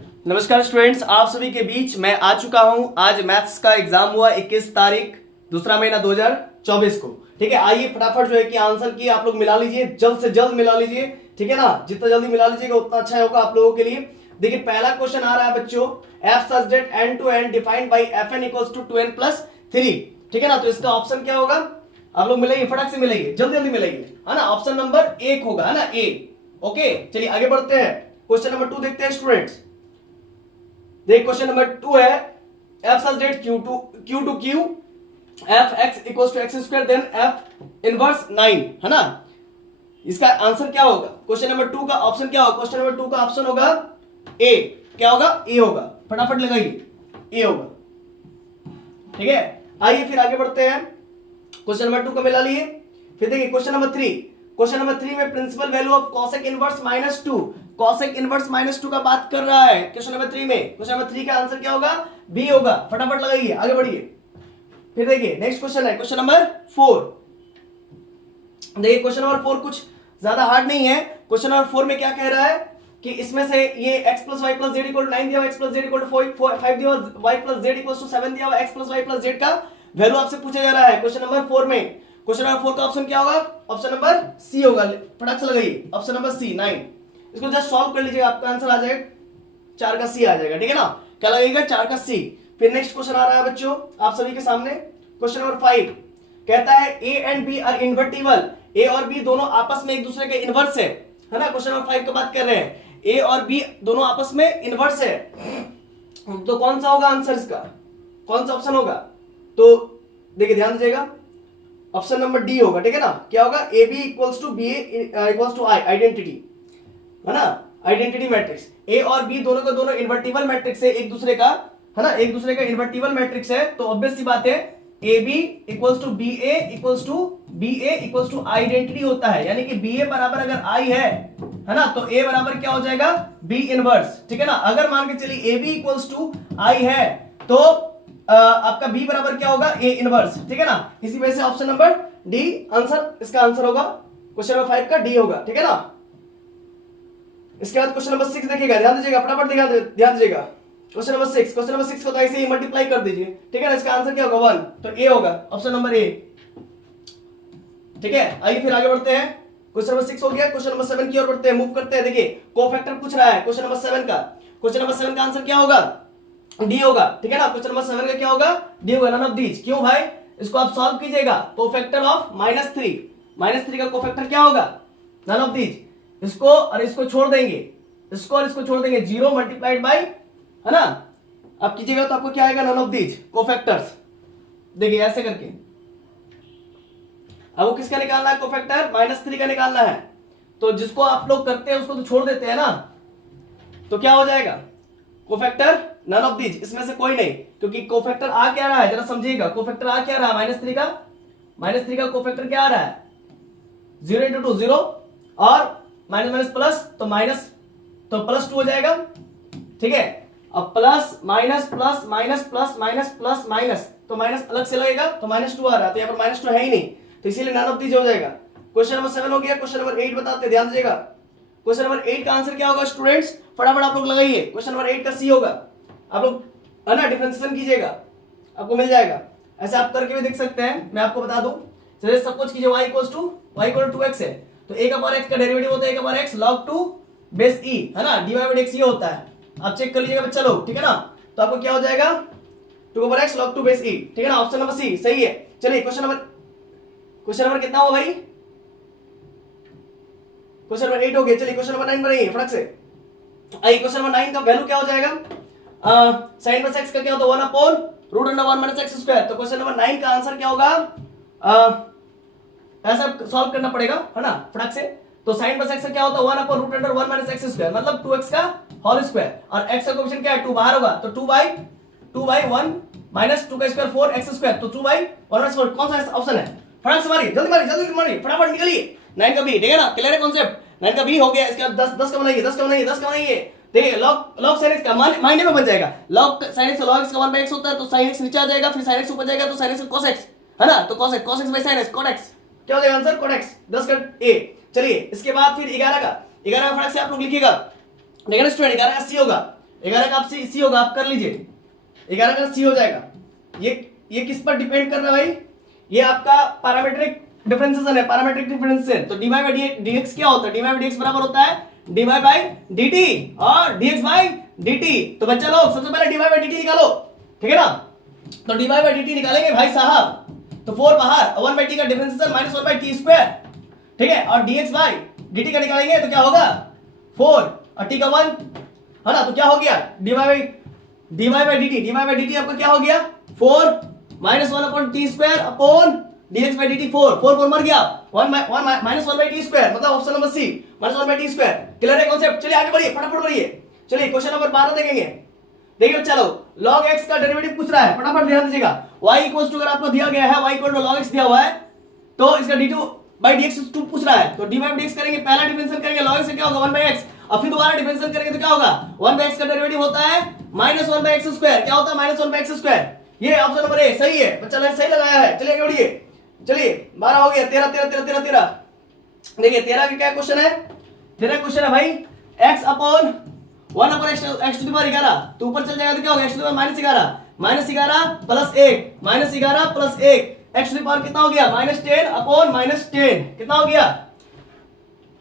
नमस्कार स्टूडेंट्स, आप सभी के बीच मैं आ चुका हूं। आज मैथ्स का एग्जाम हुआ 21 तारीख दूसरा महीना 2024 को। ठीक है, आइए फटाफट जो है कि आंसर की आप लोग मिला लीजिए, जल्द से जल्द मिला लीजिए। ठीक है ना, जितना जल्दी मिला लीजिएगा उतना अच्छा होगा आप लोगों के लिए। देखिए पहला क्वेश्चन आ रहा है बच्चों, f such that n to n defined by fn equals to 2n plus 3। ठीक है ना, तो इसका ऑप्शन क्या होगा? आप लोग मिलाइए, फटाक से मिलाइए, जल्दी जल्दी मिलाइए, है ना। ऑप्शन नंबर 1 होगा, है ना, ए। ओके, चलिए आगे बढ़ते हैं। क्वेश्चन नंबर 2 देखते हैं स्टूडेंट्स। देख क्वेश्चन नंबर 2 है, f such that q to q f x equals to x square then f inverse 9, है ना। इसका आंसर क्या होगा? क्वेश्चन नंबर 2 का ऑप्शन क्या होगा? क्वेश्चन नंबर 2 का ऑप्शन होगा ए। क्या होगा? ए होगा, फटाफट लगाइए, ए होगा। ठीक है, आइए फिर आगे बढ़ते हैं। क्वेश्चन नंबर 2 का मिला लिए। फिर देखिए क्वेश्चन नंबर 3। क्वेश्चन नंबर 3 में principal value of cosec inverse -2, cosec inverse -2 का बात कर रहा है क्वेश्चन नंबर 3 में। क्वेश्चन नंबर 3 का आंसर क्या होगा? बी होगा, फटाफट लगाइए, आगे बढ़िए। फिर देखिए नेक्स्ट क्वेश्चन है क्वेश्चन नंबर 4। देखिए क्वेश्चन नंबर 4 कुछ ज्यादा हार्ड नहीं है। क्वेश्चन नंबर 4 में क्या कह रहा है कि इसमें से ये x + y + z = 9 दिया हुआ, x + z = 5 दिया हुआ, y + z = 7 दिया हुआ, x + y + z का वैल्यू आपसे पूछा जा रहा है क्वेश्चन नंबर 4 में। क्वेश्चन नंबर 4 का ऑप्शन क्या होगा? ऑप्शन नंबर सी होगा, फटाक से लगाइए, ऑप्शन नंबर सी 9। इसको जस्ट सॉल्व कर लीजिएगा, आपका आंसर आ जाएगा 4 का सी आ जाएगा। ठीक है ना, क्या लगेगा? 4 का सी। फिर नेक्स्ट क्वेश्चन आ रहा है बच्चों आप सभी के सामने, क्वेश्चन नंबर 5 कहता है A and B are invertible. A और बी दोनों आपस में एक दूसरे के इनवर्स है ना। क्वेश्चन नंबर 5 की बात कर रहे हैं, ए और बी दोनों आपस में इनवर्स है, तो कौन सा होगा आंसर इसका? कौन सा ऑप्शन होगा? तो देखिए ध्यान दीजिएगा, ऑप्शन नंबर डी होगा। ठीक है ना, क्या होगा? A B equals to B equals to I, identity, है ना, आइडेंटिटी मैट्रिक्स। ए और बी दोनों का दोनों इन्वर्टिबल मैट्रिक्स है एक दूसरे का, है ना, एक दूसरे का इन्वर्टिबल मैट्रिक्स है। तो ऑब्वियस सी बात है A B equals to B A equals to identity होता है, यानी कि बी ए बराबर अगर आई है ना, तो ए बराबर क्या हो जाएगा? B inverse. ठीक है ना, अगर मान के चलिए A B equals to I है तो आपका बी बराबर क्या होगा? A inverse. ठीक है ना, इसी वजह से ऑप्शन नंबर डी आंसर, इसका आंसर होगा क्वेश्चन नंबर 5 का डी होगा। ठीक है ना, इसके बाद क्वेश्चन नंबर 6 देखिएगा, ध्यान दीजिएगा, फटाफट ध्यान दीजिएगा। क्वेश्चन नंबर 6, क्वेश्चन नंबर 6 को तो ऐसे ही मल्टीप्लाई कर दीजिए। ठीक है ना, इसका आंसर क्या होगा? 1, तो ए होगा, ऑप्शन नंबर ए। ठीक है, आइए फिर आगे बढ़ते हैं। क्वेश्चन नंबर 6 हो गया, क्वेश्चन नंबर 7 की ओर बढ़ते हैं, मूव करते हैं। देखिए कोफैक्टर पूछ रहा है क्वेश्चन नंबर 7 का। क्वेश्चन नंबर 7 का आंसर क्या होगा? डी होगा। ठीक है ना, क्वेश्चन नंबर 7 का क्या होगा? डी होगा, नन ऑफ दीज। क्यों भाई? इसको आप सॉल्व कीजिएगा, कोफैक्टर ऑफ -3 का कोफैक्टर क्या होगा? None of these. इसको और इसको छोड़ देंगे, इसको और इसको छोड़ देंगे, 0 मल्टीप्लाइड बाय, है ना, आप कीजिएगा तो आपको क्या आएगा? None of these cofactors. देखिए ऐसे करके, अब वो किसका निकालना है? कोफैक्टर -3 का निकालना है। तो जिसको आप लोग करते हैं उसको तो छोड़ देते हैं ना, तो क्या हो जाएगा? कोफैक्टर नन ऑफ दीज, इसमें से कोई नहीं, क्योंकि कोफैक्टर आ क्या रहा है जरा समझिएगा। कोफैक्टर आ क्या रहा है? -3 का कोफैक्टर क्या आ रहा है? 0 × 2 0 और माइनस प्लस, तो माइनस, तो +2 हो जाएगा। ठीक है, अब plus minus plus minus plus minus plus minus, तो माइनस अलग से लगेगा, तो -2 आ रहा है, तो यहाँ पर -2 है ही नहीं, तो इसीलिए नन ऑफ दीज हो जाएगा। क्वेश्चन नंबर 7 हो गया। क्वेश्चन नंबर 8 बताते हैं, ध्यान दीजिएगा। क्वेश्चन नंबर 8 का आंसर क्या होगा स्टूडेंट्स? फटाफट आप लोग लगाइए, क्वेश्चन नंबर 8 का सी होगा। आप लोग है ना डिफरेंशिएशन कीजिएगा, आपको मिल जाएगा। ऐसे आप करके भी देख सकते हैं, मैं आपको बता दूं। जैसे सपोज कीजिए y = 2x है, तो a का पावर x का डेरिवेटिव होता है a का power x log 2 base e, है ना, dy/dx ये होता है। आप चेक कर लीजिएगा बच्चा लोग। ठीक है ना, तो आपको क्या हो जाएगा? 2 का power x log 2 base e। ठीक है ना, ऑप्शन नंबर सी सही है। चलिए क्वेश्चन नंबर कितना हुआ भाई? क्वेश्चन नंबर 8 हो गया। चलिए क्वेश्चन नंबर 9 बनाइए फटाक से। आइए क्वेश्चन नंबर 9 का वैल्यू क्या हो जाएगा? sin - x का क्या होता है? 1/√1 - x²। तो क्वेश्चन नंबर 9 का आंसर क्या होगा? ऐसा सॉल्व करना पड़ेगा, है ना, फटाक से। तो sin - x का क्या होता है? 1/√1 - x², मतलब 2x का होल स्क्वायर, और x का कोएफिशिएंट क्या है? 2 बाहर होगा, तो 2/1 - 2 का स्क्वायर 4x², तो 2/1 - 4 कौन सा ऑप्शन है? फटाक से मारिए, जल्दी मारिए, जल्दी मारिए, फटाफट निकलिए। 9 का बी। ठीक है ना, क्लियर है कॉन्सेप्ट? 9 का बी हो गया। इसके बाद 10 का बनाइए, 10 का बनाइए। देखिए log sin x का माइनस में बन जाएगा। log sin x log x का 1/x होता है, तो sin x नीचे आ जाएगा, फिर sin x ऊपर जाएगा, तो sin x cos x, है ना, तो cos x sin x cot x क्या हो जाएगा आंसर? cot x। 10 का ए। चलिए इसके बाद फिर 11 का फटाक से आप लोग लिखिएगा। देखिए ना स्टूडेंट, 11 का सी होगा। 11 का आप सी होगा, आप कर लीजिए, 11 का सी हो जाएगा। ये किस पर डिपेंड कर रहा है भाई, ये आपका पैरामीट्रिक डिफरेंशिएशन है, पैरामीट्रिक डिफरेंशिएशन। तो dy बाई dx क्या होता है, dy बाई dx बराबर होता है dy बाई dt और dx बाई dt। तो बच्चा लोग सबसे पहले dy बाई dt निकालो, ठीक है ना। तो dy बाई dt निकालेंगे भाई साहब, तो 4 बाहर, 1 बाई t का differentiation minus 1 by t square, ठीक है। और dx बाई dt का निकालेंगे तो क्या होगा 4 और t का 1 है ना, तो क्या हो गया dy बाई dt आपका क्या हो गया 4 minus 1 upon t square upon dx by dt 4 मर गया, 1 माइनस 1 बाई t स्क्वायर, मतलब option number C minus 1 by t square. Clear है कॉन्सेप्ट? चलिए आगे बढ़िए, फटाफट बढ़िए। चलिए क्वेश्चन नंबर 12 देखेंगे। देखिए बच्चा लोग log x का डेरिवेटिव पूछ रहा है, फटाफट ध्यान दीजिएगा। y इक्वल्स टू अगर आपको दिया गया है y equal to log x दिया हुआ है, तो इसका d2 बाई dx 2 पूछ रहा है, तो d बाई dx करेंगे, पहला डिफरेंशियल करेंगे log x से क्या होगा 1 बाई x, और फिर दोबारा डिफरेंशियल करेंगे तो क्या होगा 1 बाई x का डेरिवेटिव होता है माइनस 1 बाई x स्क्वायर, क्या होता है माइनस 1 बाई x स्क्वायर। ये ऑप्शन नंबर ए सही है, बच्चा ने सही लगाया है। चलिए आगे बढ़िए। चलिए 12 हो गया, 13। देखिए 13 का क्या क्वेश्चन है, 13 क्वेश्चन है भाई x upon 1 upon x to the power 11, तो ऊपर चल जाएगा तो क्या होगा x to the power minus 11 plus 1 minus 11 plus 1 x to the power कितना हो गया माइनस 10 अपॉन माइनस 10, कितना हो गया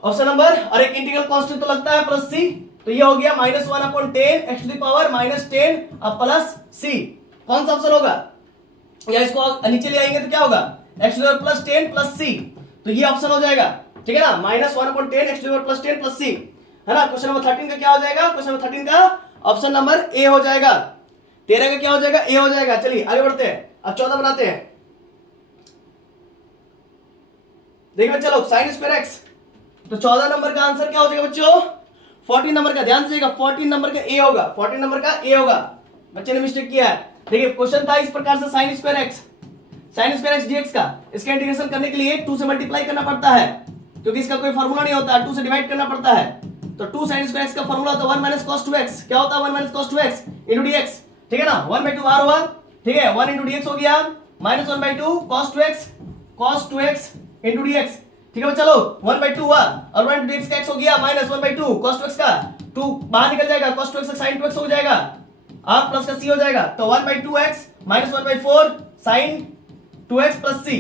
ऑप्शन नंबर, और एक इंटीग्रल कांस्टेंट तो लगता है प्लस c, तो ये हो गया minus 1 upon 10 x to the power minus 10 अब प्लस c। कौन सा ऑप्शन होगा, या इसको नीचे ले आएंगे तो क्या होगा x to the power plus 10 plus c, तो ये ऑप्शन हो जाएगा, ठीक है ना, minus 1 upon 10 x to the power plus 10 plus c, है ना। क्वेश्चन नंबर 13 का क्या हो जाएगा, क्वेश्चन नंबर 13 का ऑप्शन नंबर ए हो जाएगा, 13 का क्या हो जाएगा ए हो जाएगा। चलिए आगे बढ़ते हैं, अब 14 बनाते हैं। देखिए बच्चा लोग साइन स्क्वायर x, तो 14 नंबर का आंसर क्या हो जाएगा बच्चों 14 नंबर का, ध्यान दीजिएगा 14 नंबर का ए होगा, 14 नंबर का ए होगा, बच्चे ने मिस्टेक किया है। देखिए क्वेश्चन था इस प्रकार से साइन स्क्वायर x dx का, इसका इंटीग्रेशन करने के लिए 2 से मल्टीप्लाई करना पड़ता है, क्योंकि इसका कोई फार्मूला नहीं होता, 2 से डिवाइड करना पड़ता है। तो 2 sin स्क्वायर x का फार्मूला होता है 1 माइनस cos 2x, क्या होता है 1 minus cos 2x into dx, ठीक है ना, 1 बाई 2 बाहर हुआ, ठीक है, 1 इनटू dx हो गया minus 1 by 2 cos 2x into dx, ठीक है चलो 1 बाई 2 हुआ, और 1 इनटू dx का x हो गया माइनस 1 बाई 2 cos 2x का 2 बाहर निकल जाएगा, cos 2x का sin 2x हो जाएगा, और प्लस का c हो जाएगा, तो 1 by 2x minus 1 by 4 sin 2x plus c,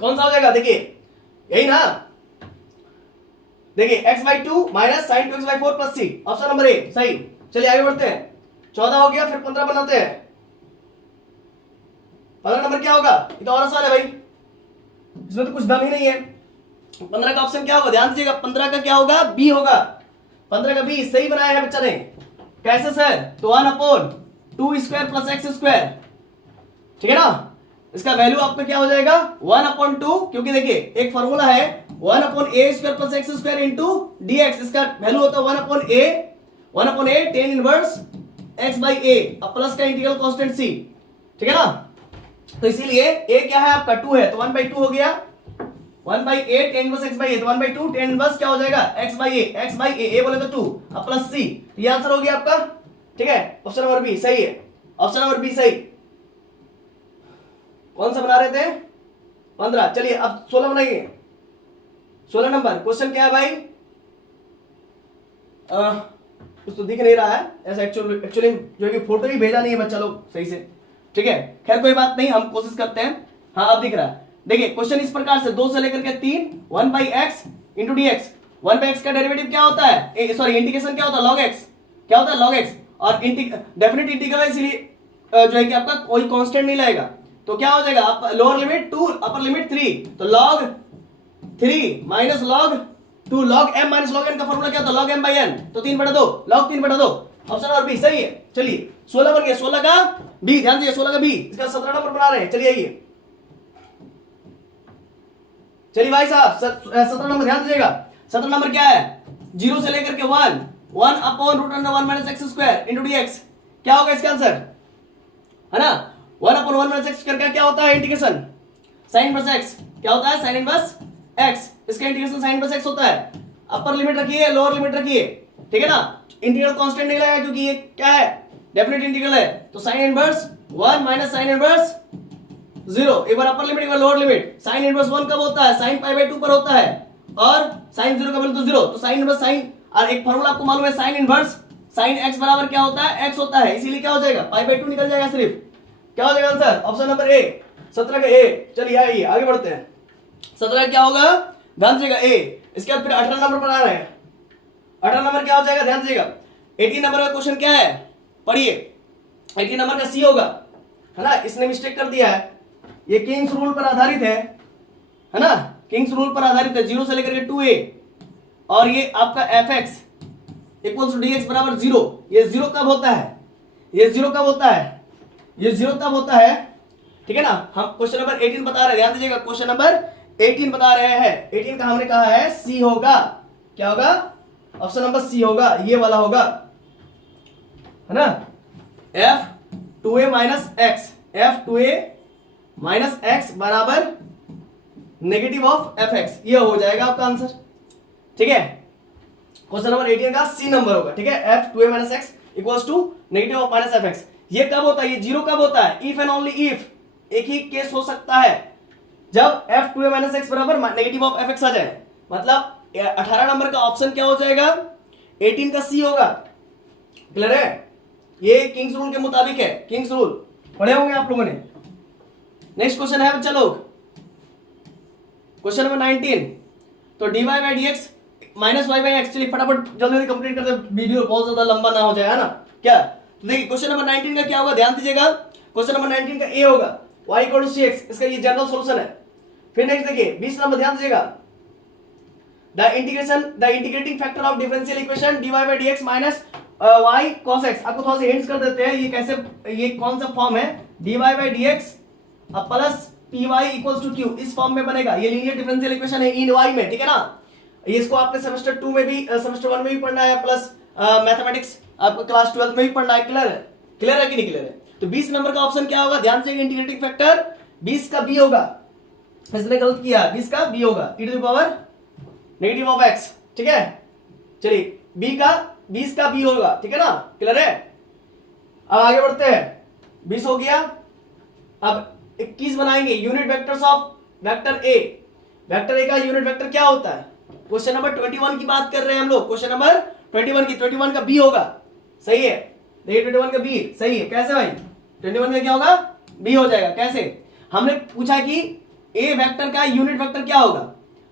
कौन सा हो जाएगा देखिए यही ना, देखिए x by 2 minus sine 2x by 4 plus c, option number A सही। चलिए आगे बढ़ते हैं, 14 हो गया, फिर 15 बनाते हैं। 15 नंबर क्या होगा, ये तो और आसान है भाई, इसमें तो कुछ दम ही नहीं है। 15 का ऑप्शन क्या होगा, ध्यान दीजिएगा, 15 का क्या होगा बी होगा, 15 का बी सही बनाया है बच्चा ने। कैसे सर, तो 1 upon 2 square plus x square, ठीक है ना, इसका वैल्यू आपका क्या हो जाएगा 1 अपॉन 2, क्योंकि देखिए एक फॉर्मूला है 1 upon a square plus x square into dx, इसका वैल्यू होता है 1 upon a tan inverse x by a, अब प्लस का इंटीग्रल कांस्टेंट c, ठीक है ना। तो इसीलिए a क्या है आपका 2 है, तो 1 बाई 2 हो गया 1 by a tan inverse x by a, तो 1 बाई 2 टेन इनवर्स क्या हो जाएगा x बाई ए बोले तो 2 अब प्लस c, तो ये आंसर हो गया आपका, ठीक है, ऑप्शन नंबर बी सही है, ऑप्शन नंबर बी सही। कौन सा बना रहे थे 15, चलिए अब 16 बनाइए। 16 नंबर क्वेश्चन क्या है भाई, कुछ तो दिख नहीं रहा है ऐसा, एक्चुअली जो है कि फोटो ही भेजा नहीं है बच्चा लोग सही से, ठीक है, खैर कोई बात नहीं, हम कोशिश करते हैं। हाँ अब दिख रहा है, देखिए क्वेश्चन इस प्रकार से 2 से लेकर के 3 1 by x into D x, 1 by x का डेरिवेटिव क्या होता है, सॉरी इंटीग्रेशन क्या होता है log x, क्या होता है log x, और डेफिनेट इंटीग्रल है इसीलिए जो है कि आपका कोई कांस्टेंट नहीं लगेगा, तो क्या हो जाएगा लोअर लिमिट 2 अपर लिमिट 3, तो log 3 minus log 2 log m minus log n का फॉर्मूला क्या होता है log m बाई n, तो 3/2 log 3/2, ऑप्शन नंबर बी सही है। चलिए 16 बन गया, 16 का बी, ध्यान दीजिए 16 का बी, इसका 17 नंबर बना रहे हैं। चलिए आइए, चलिए भाई साहब 17 नंबर ध्यान दीजिएगा, 17 नंबर क्या है 0 से लेकर के 1 upon root under 1 minus x square into dx, क्या होगा इसका आंसर, है ना, 1 अपॉन 1 माइनस एक्स स्क्वायर का क्या होता है इंटीग्रेशन साइन इनवर्स एक्स, क्या होता है साइन इनवर्स एक्स, इसका इंटीग्रेशन साइन इनवर्स एक्स होता है, अपर लिमिट रखिए लोअर लिमिट रखिए, ठीक है ना, इंटीग्रल कांस्टेंट नहीं लगेगा क्योंकि ये क्या है डेफिनेट इंटीग्रल है, तो sine inverse 1 minus sine inverse 0, एक बार अपर लिमिट एक बार लोअर लिमिट, साइन इनवर्स 1 कब होता है साइन पाई बाई 2 पर होता है, और साइन 0 का वैल्यू तो 0, तो साइन इनवर्स साइन, और एक फार्मूला आपको मालूम है साइन इनवर्स साइन एक्स बराबर क्या होता है, एक्स होता है, इसीलिए क्या हो जाएगा, पाई बाई 2 निकल जाएगा सिर्फ। क्या हो जाएगा आंसर, ऑप्शन नंबर ए, 17 का ए। चलिए आइए आगे बढ़ते हैं। 17 क्या होगा, ध्यान दीजिएगा ए। इसके बाद फिर 18 नंबर पर आ रहे हैं। 18 नंबर क्या हो जाएगा, ध्यान दीजिएगा। 18 नंबर का क्वेश्चन क्या है, पढ़िए। 18 नंबर का सी होगा, है ना, इसने मिस्टेक कर दिया है। ये किंग्स रूल पर आधारित है ना, किंग्स रूल पर आधारित है, 0 से लेकर के 2a, और ये आपका fx इक्वल्स टू dx बराबर 0। ये 0 कब होता है, ये 0 कब होता है, ये 0 कब होता है, ठीक है ना। हम क्वेश्चन नंबर 18 बता रहे हैं, ध्यान दीजिएगा, क्वेश्चन नंबर 18 बता रहे हैं। 18 का हमने कहा है सी होगा, क्या होगा, ऑप्शन नंबर सी होगा, ये वाला होगा, है ना। f2a minus x, f2a minus x बराबर नेगेटिव ऑफ fx, ये हो जाएगा आपका आंसर, ठीक है। क्वेश्चन नंबर 18 का सी नंबर होगा, ठीक है। f2a minus x equals to negative of minus fx। ये कब होता है, ये 0 कब होता है, इफ एंड ओनली इफ, एक ही केस हो सकता है जब f2a माइनस एक्स बराबर नेगेटिव ऑफ fx आ जाए। मतलब 18 नंबर का ऑप्शन क्या हो जाएगा, 18 का सी होगा, क्लियर है। ये किंग्स रूल के मुताबिक है, किंग्स रूल पढ़े होंगे आप लोगों ने। नेक्स्ट क्वेश्चन है बच्चा लोग, क्वेश्चन नंबर 19। तो dy by D x minus y by x, चलिए फटाफट जल्दी कंप्लीट करते हैं, वीडियो बहुत ज्यादा लंबा ना हो जाए, है ना। क्या, तो देखिए क्वेश्चन नंबर 19 का क्या होगा, ध्यान दीजिएगा। क्वेश्चन नंबर 19 का ए होगा, y equal to C x, इसका ये जनरल सॉल्यूशन है। फिर नेक्स्ट देखिए 20 नंबर, ध्यान दीजिएगा। The integrating factor of differential equation dy by D x minus y cos x। आपको थोड़ा सा हिंट्स कर देते हैं, ये कैसे, ये कौन सा फॉर्म है, dy by D x plus P y equals to Q, इस फॉर्म में बनेगा। ये लीनियर डिफरेंशियल इक्वेशन है इन वाई में, ठीक है ना। ये इसको आपने सेमेस्टर 2 में भी, सेमेस्टर 1 में भी पढ़ना है, प्लस मैथमेटिक्स आपको क्लास 12 में भी पढ़ना है, क्लियर है, क्लियर है कि नहीं क्लियर है। तो 20 नंबर का ऑप्शन क्या होगा, ध्यान से, इंटीग्रेटिंग फैक्टर 20 का बी होगा, इसने गलत किया, 20 का बी होगा, e to the power negative of x, ठीक है। चलिए b का 20 का b होगा, ठीक है ना, क्लियर है। अब आगे बढ़ते हैं, 20 हो गया। अब 21 बनाएंगे, unit vectors of vector a। Vector a का यूनिट वेक्टर क्या होता है, क्वेश्चन नंबर 21 की बात कर रहे हैं हम लोग, क्वेश्चन नंबर 21 की, 21 का b होगा, सही है। देखिए 21 का b सही है, कैसे भाई, 21 का क्या होगा, b हो जाएगा, कैसे। हमने पूछा कि a वेक्टर का यूनिट वेक्टर क्या होगा,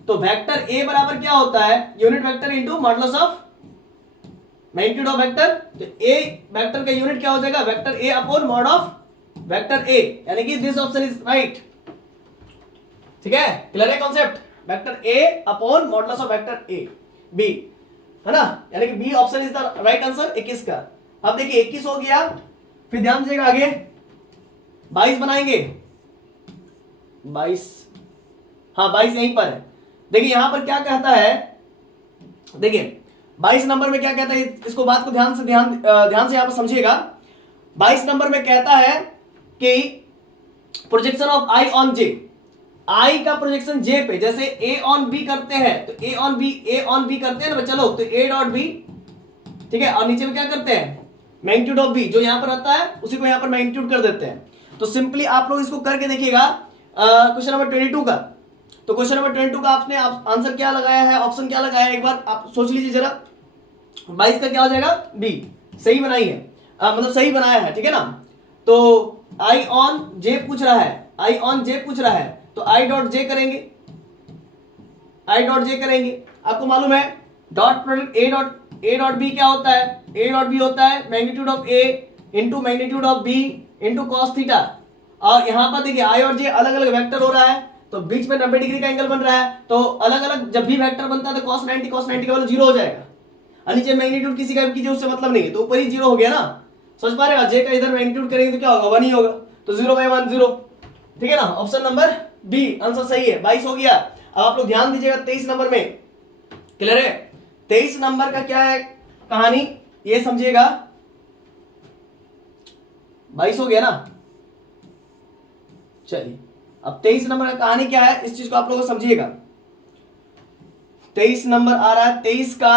तो वेक्टर a बराबर क्या होता है, unit vector into modulus of magnitude of vector. तो a वेक्टर का यूनिट क्या हो जाएगा, vector a upon mod of vector a, यानी कि दिस ऑप्शन इज राइट, ठीक है, क्लियर है concept. Vector a upon modulus of vector a b, है ना, यानी कि b option is the right answer 21 का। अब देखिए 21 हो गया, फिर ध्यान दीजिएगा आगे 22 बनाएंगे, 22, हाँ 22 यहीं पर है। देखिए यहां पर क्या कहता है, देखिए 22 नंबर में क्या कहता है, इसको बात को ध्यान से यहां पर समझिएगा। 22 नंबर में कहता है कि प्रोजेक्शन ऑफ आई ऑन जे, आई का प्रोजेक्शन जे पे, जैसे ए ऑन बी करते हैं, तो ए ऑन बी करते हैं ना बच्चा लोग, तो ए डॉट बी, ठीक है, और नीचे में क्या करते हैं, मैग्नीट्यूड ऑफ बी, जो यहां पर आता है उसी को यहां पर मैग्नीट्यूड कर देते हैं। तो सिंपली आप लोग इसको करके देखिएगा क्वेश्चन नंबर 22 का। तो क्वेश्चन नंबर 22 का आपने आंसर क्या लगाया है, ऑप्शन क्या लगाया है, एक बार आप सोच लीजिए जरा। 22 का क्या हो जाएगा, बी, सही बनाई है, मतलब सही बनाया है, ठीक है ना। तो आई ऑन जे पूछ रहा है, आई ऑन जे पूछ रहा है, तो आई डॉट जे करेंगे, आई डॉट जे करेंगे। आपको मालूम है dot product A dot B क्या होता है, ए डॉट बी होता है magnitude of A into magnitude of B into cos theta. और यहां पर देखिए आई और जे अलग अलग वेक्टर हो रहा है, तो बीच में 90 डिग्री का एंगल बन रहा है, तो अलग अलग जब भी वेक्टर बनता है तो cos 90 का वैल्यू 0 हो जाएगा, और नीचे मैग्नीट्यूड किसी का कीजिए उससे मतलब नहीं है, तो ऊपर ही 0 हो गया ना, समझ पा रहे हो। जे का इधर मैग्नीट्यूड करेंगे तो क्या होगा, 1 ही होगा, तो 0/1 0, ठीक है ना। ऑप्शन नंबर बी आंसर सही है। 22 हो गया। अब आप लोग ध्यान दीजिएगा 23 नंबर में, क्लियर है। 23 नंबर का क्या है कहानी, ये समझिएगा। 22 हो गया ना, चलिए अब 23 नंबर का कहानी क्या है, इस चीज को आप लोग समझिएगा। 23 नंबर आ रहा है, 23 का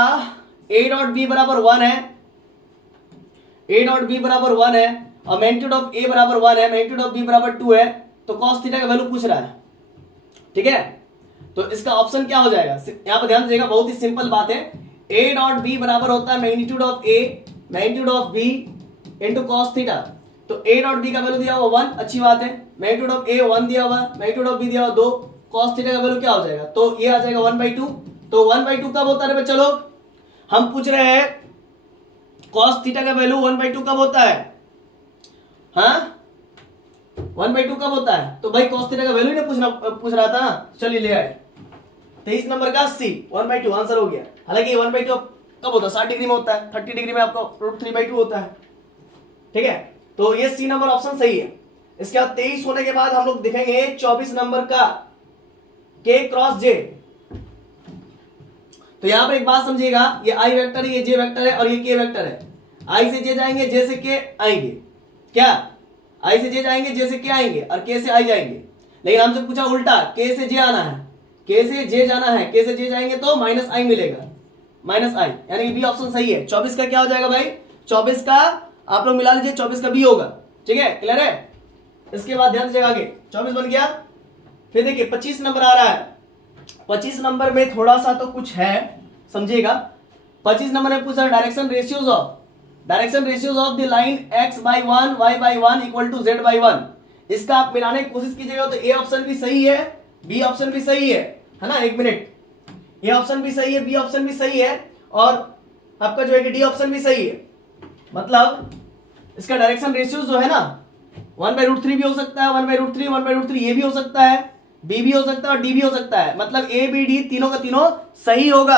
a डॉट बी बराबर 1 है, a डॉट बी बराबर 1 है, और मैग्नीट्यूड ऑफ a बराबर 1 है, मैग्नीट्यूड ऑफ b बराबर 2 है, तो cos थीटा का वैल्यू पूछ रहा है, ठीक है। तो इसका ऑप्शन क्या हो जाएगा, यहां पर ध्यान दीजिएगा, बहुत ही सिंपल बात है। a डॉट बी बराबर होता है magnitude of a magnitude of B into cos theta. तो ए डॉट बी का वैल्यू दिया हुआ 1, अच्छी बात है। मैग्नीट्यूड ऑफ ए 1 दिया हुआ, मैग्नीट्यूड ऑफ बी दिया हुआ 2, कॉस थीटा का वैल्यू क्या हो जाएगा, तो ये आ जाएगा 1/2। तो 1/2 कब होता है बच्चा लोग, हम पूछ रहे हैं कॉस थीटा का वैल्यू 1/2 कब होता है, हाँ 1/2 कब होता है, तो भाई कॉस थीटा का वैल्यू ही ना पूछ रहा था ना, चलिए ले आए 23 नंबर का सी 1/2 आंसर हो गया। हालांकि 1/2 कब होता है, 60 डिग्री में होता है, 30 डिग्री में आपका √3/2 होता है, ठीक है। तो ये सी नंबर ऑप्शन सही है। इसके बाद 23 होने के बाद हम लोग देखेंगे 24 नंबर का के क्रॉस जे। तो यहां पर एक बात समझिएगा, ये आई वेक्टर है, ये जे वेक्टर है और ये के वेक्टर है। आई से जे जाएंगे, जे से के आएंगे, क्या आई से जे जाएंगे, जे से के आएंगे और के से आई जाएंगे। लेकिन हमसे पूछा उल्टा, के से जे आना है, के से जे जाना है, के से जे जाएंगे तो माइनस आई मिलेगा, माइनस आई, यानी कि बी ऑप्शन सही है। 24 का क्या हो जाएगा भाई, 24 का आप लोग मिला लीजिए, 24 का बी होगा, ठीक है, क्लियर है। इसके बाद ध्यान दीजिएगा आगे, 24 बन गया। फिर देखिए 25 नंबर आ रहा है। 25 नंबर में थोड़ा सा तो कुछ है, समझिएगा। 25 नंबर में पूछा direction ratios of the line x/1 y/1 equal to z/1। इसका आप मिलाने की कोशिश कीजिएगा तो ए ऑप्शन भी सही है, बी ऑप्शन भी सही है ना, एक मिनट, ए ऑप्शन भी सही है, बी ऑप्शन भी सही है और आपका जो है कि डी ऑप्शन भी सही है। मतलब इसका डायरेक्शन रेशियोज जो है ना 1/√3 भी हो सकता है, 1/√3 1/√3 ये भी हो सकता है, बी भी हो सकता है और डी भी हो सकता है। मतलब ए बी डी तीनों का तीनों सही होगा,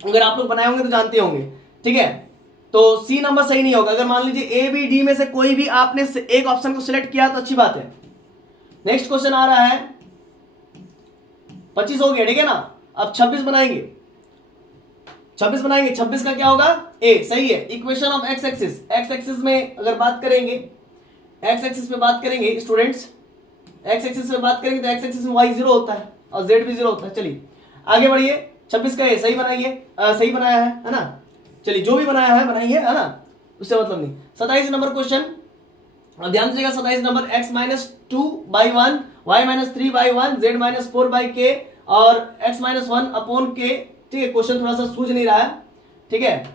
अगर आप लोग बनाए होंगे तो जानते होंगे, ठीक है। तो सी नंबर सही नहीं होगा। अगर मान लीजिए ए बी डी में से कोई भी आपने एक ऑप्शन को सिलेक्ट किया तो अच्छी बात है। नेक्स्ट क्वेश्चन आ रहा है, 25 हो गया, ठीक है ना। अब 26 बनाएंगे, 26 बनाएंगे, 26 का क्या होगा, ए सही है। Equation of x axis, x axis में अगर बात करेंगे, एक्स एक्सिस में बात करेंगे स्टूडेंट्स, एक्स एक्सिस में बात करेंगे तो एक्स एक्सिस में वाई 0 होता है और जेड भी 0 होता है। चलिए आगे बढ़िए, 26 का ए सही बनाइए, सही बनाया है ना। चलिए जो भी बनाया है बनाइए, है ना, उससे मतलब नहीं। 27 नंबर क्वेश्चन, ध्यान दीजिएगा। 27 नंबर x-2/1 y-3/1 z-4/k और x-1/k, ठीक है। क्वेश्चन थोड़ा सा सूझ नहीं रहा है, ठीक है,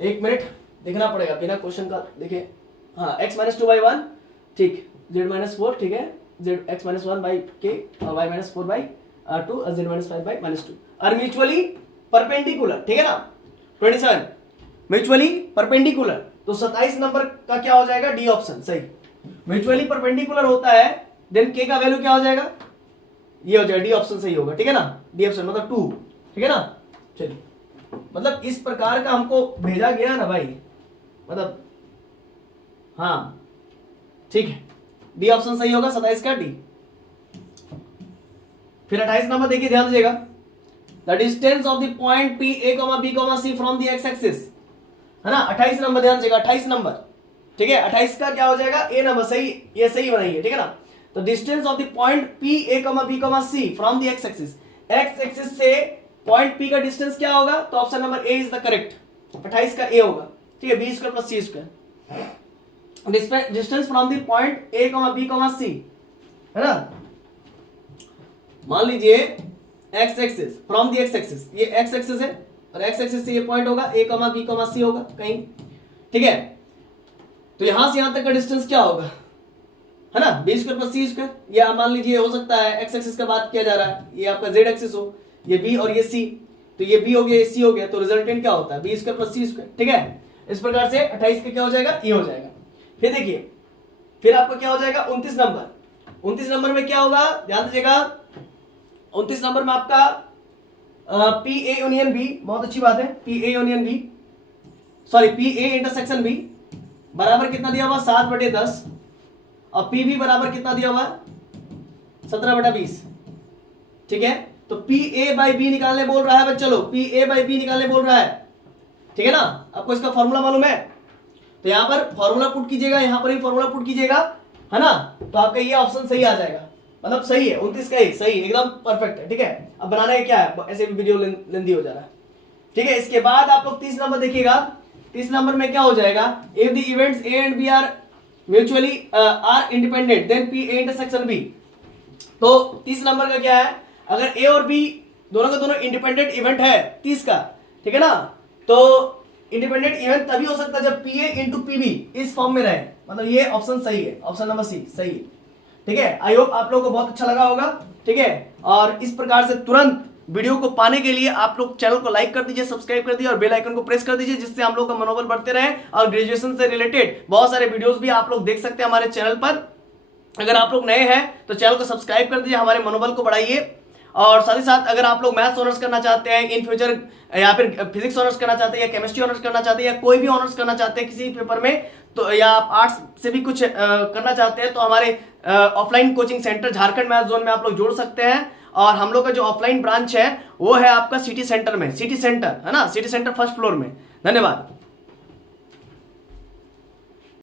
एक मिनट देखना पड़ेगा बिना क्वेश्चन का देखे। हाँ x-2/1, ठीक, z-4, ठीक है, x-1/k और y-4/2 और z-5/-2 आर म्यूचुअली परपेंडिकुलर, ठीक है ना। 27 म्यूचुअली परपेंडिकुलर, तो 27 नंबर का क्या हो जाएगा, डी ऑप्शन सही। म्यूचुअली परपेंडिकुलर होता है, देन के का वैल्यू क्या हो जाएगा, ये हो जाएगा, डी ऑप्शन सही होगा, ठीक है ना। डी ऑप्शन मतलब 2, ठीक है ना। चलिए मतलब इस प्रकार का हमको भेजा गया ना भाई, मतलब हाँ ठीक है, डी ऑप्शन सही होगा 27 का डी। फिर 28 नंबर देखिए, ध्यान दीजिएगा। The distance of the point P A, B, C from the x axis, है ना। 28 नंबर ध्यान दीजिएगा, 28 नंबर, ठीक है। 28 का क्या हो जाएगा, ए नंबर सही, ये सही बनाइए, ठीक है ना। तो distance of the point P A, B, C from the x axis, x axis से पॉइंट P का डिस्टेंस क्या होगा, तो option number A is the correct, 28 का ए होगा, ठीक है। b² + c², distance from the point A, B, C, है ना। मान लीजिए x axis from the x axis, ये एक्स एक्सिस है और एक्स एक्सिस से ये पॉइंट होगा A, B, C होगा कहीं, ठीक है। तो यहां से यहां तक का डिस्टेंस क्या होगा, है ना, b² + c²। या मान लीजिए हो सकता है एक्स एक्सिस का बात किया जा रहा है, ये आपका z एक्सिस हो, ये b और ये c, तो ये b हो गया, ये c हो गया, तो रिजल्टेंट क्या होता है, b² + c², ठीक है। इस प्रकार से 28 का क्या हो जाएगा, ये हो जाएगा। फिर देखिए, फिर आपका क्या हो जाएगा 29 नंबर। 29 नंबर में क्या होगा, ध्यान दीजिएगा। 29 नंबर में आपका P A यूनियन B, बहुत अच्छी बात है, P A union B, sorry P A intersection B बराबर कितना दिया हुआ 7/10 और P B बराबर कितना दिया हुआ 17/20, ठीक है। तो P A by B निकालने बोल रहा है बच्चा लोग, P A by B निकालने बोल रहा है, ठीक है ना। आपको इसका फॉर्मूला मालूम है, तो यहां पर फॉर्मूला पुट कीजिएगा, यहां पर ही फॉर्मूला पुट कीजिएगा, है ना। तो आपका ये ऑप्शन सही आ जाएगा, मतलब सही है, 29 का ही सही, एकदम परफेक्ट है, ठीक है। अब बनाने का क्या है, ऐसे भी वीडियो लेंदी हो जा रहा है, ठीक है। इसके बाद आप लोग 30 नंबर देखिएगा। 30 नंबर में क्या हो जाएगा, if the events A and B are mutually are independent then P A intersection B। तो 30 नंबर का क्या है, अगर A और B दोनों का दोनों इंडिपेंडेंट इवेंट है 30 का, ठीक है ना, तो इंडिपेंडेंट इवन तभी हो सकता है जब पीए इंटू पीबी इस फॉर्म में रहे, मतलब ये ऑप्शन सही है, ऑप्शन नंबर सी सही है। ठीक है, आई होप आप लोगों को बहुत अच्छा लगा होगा। ठीक है, और इस प्रकार से तुरंत वीडियो को पाने के लिए आप लोग चैनल को लाइक कर दीजिए, सब्सक्राइब कर दीजिए और बेल आइकन को प्रेस कर दीजिए, जिससे हम लोग का मनोबल बढ़ते रहे और ग्रेजुएशन से रिलेटेड बहुत सारे वीडियोस भी आप लोग देख सकते हैं हमारे चैनल पर। अगर आप लोग नए हैं तो चैनल को सब्सक्राइब कर दीजिए, हमारे मनोबल को बढ़ाइए। और साथ ही साथ अगर आप लोग मैथ्स ऑनर्स करना चाहते हैं इन फ्यूचर, या फिर फिजिक्स ऑनर्स करना चाहते हैं या केमिस्ट्री ऑनर्स करना चाहते हैं या कोई भी ऑनर्स करना चाहते हैं किसी पेपर में, तो या आप आर्ट्स से भी कुछ करना चाहते हैं, तो हमारे offline coaching centre Jharkhand math zone में आप लोग जोड़ सकते हैं। और हम लोग का जो ऑफलाइन ब्रांच है वो है आपका सिटी सेंटर में, सिटी सेंटर है ना, सिटी सेंटर फर्स्ट फ्लोर में। धन्यवाद।